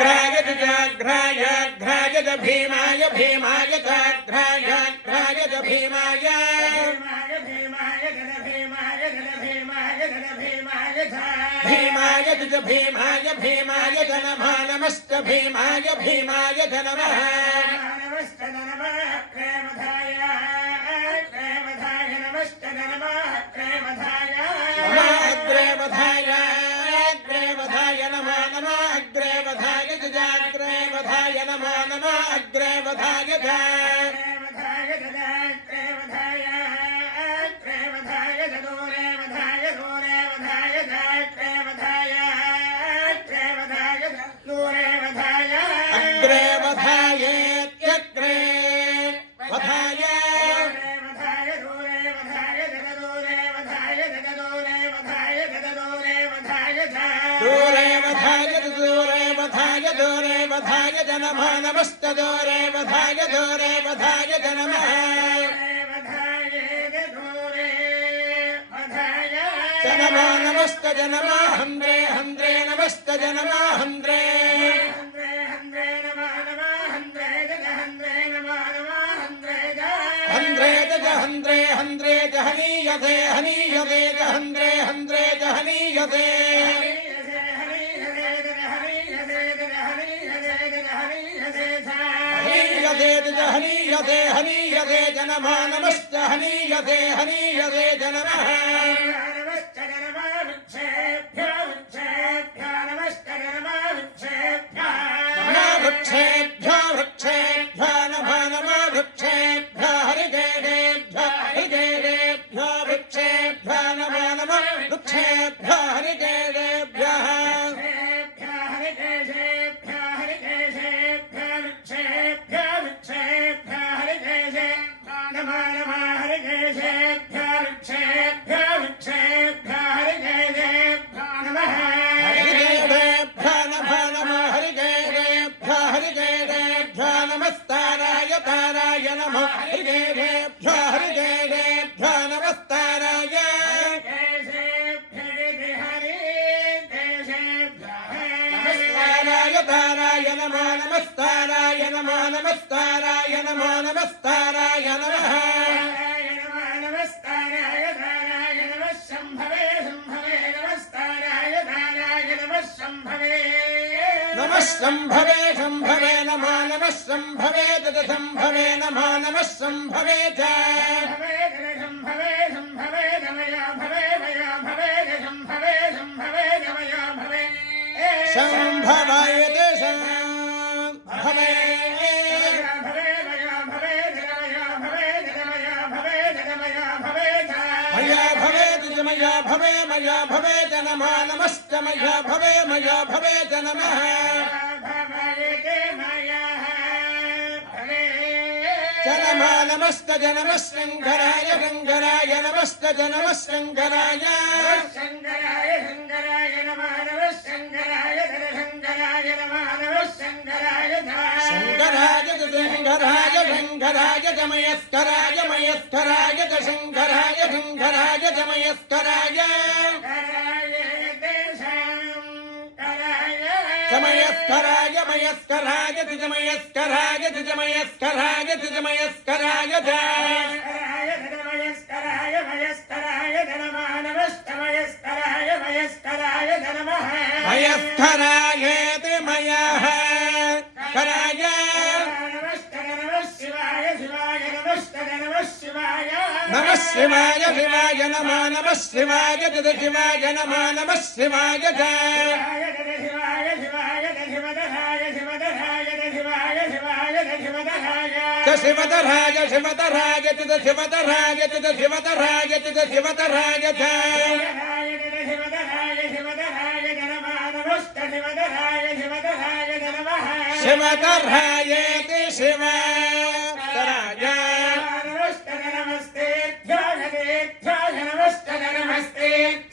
अग्राय चाग्राय अग्राय च भीमाय भीमाय चाग्राय अग्राय च भीमाय भीमाय च भीमाय भीमाय च नमः नमश्च भीमाय भीमाय च नमः अग्रेवधाय अग्रेवधाय नमो नमः अग्रेवधाय च अग्रेवधाय नमो नमः अग्रेवधाय च दूरेवधाय च नमः नमश्च दूरेवधाय दूरेवधाय च नमः च नमो नमश्च च नमः हन्द्रे हन्द्रे नमश्च च नमः हन्द्रे हन्द्रे च हन्द्रे हन्द्रे च हनीयते हनीयते च हन्द्रे हन्द्रे च हनीयते हनीयते हनीयते च नमः नमश्च हनीयते हनीयते च नमः वृक्षेभ्यो वृक्षेभ्यो नमः नमः वृक्षेभ्यो हरिकेशेभ्यो हरिकेशेभ्यो वृक्षेभ्यो नमः नमः वृक्षेभ्यो हरिकेशेभ्यः नमस्ताराय ताराय नमः हरिकेशेभ्यो हरिकेशेभ्यो नमस्ताराय नमस्ताराय ताराय नमः नमस्ताराय नमः नमस्ताराय नमः नमस्ताराय नमः नमस्ताराय ताराय नमः शम्भवे शम्भवे नमस्ताराय ताराय नमः शम्भवे नमः शम्भवे शम्भवे नमः नमः शम्भवे तद शम्भवे नमः नमः शम्भवे च शम्भवे शम्भवे नमया भवे मया भवे शम्भवे शम्भवे नमया भवे शम्भवायते शम्भवे मया भवे मया भवे च नमः नमश्च मया भवे च नमः च नमः नमश्च च नमः शङ्कराय शङ्कराय नमश्च च नमः शङ्कराय शङ्कराय शङ्कराय नमः नमः शङ्कराय शङ्कराय नमः नमः शङ्कराय शङ्कराय च शङ्कराय शङ्कराय च मयस्कराय मयस्कराय च शङ्कराय शङ्कराय च मयस्कराय मयस्कराय मयस्कराय च मयस्कराय च मयस्कराय च मयस्कराय च मयस्कराय मयस्कराय नमः नमश्च मयस्कराय मयस्कराय नमः मयस्कराय ते मयः कराय नमश्च नमः शिवाय शिवाय नमश्च नमः शिवाय नमः शिवाय शिवाय नमः नमः शिवाय च शिवाय नमः नमः शिवाय च शिवतराज शिवतराज तिद शिवतराज तिद शिवतराज तिद शिवतराज शिवतराज ते शिवतराज नमस्ते नमस्ते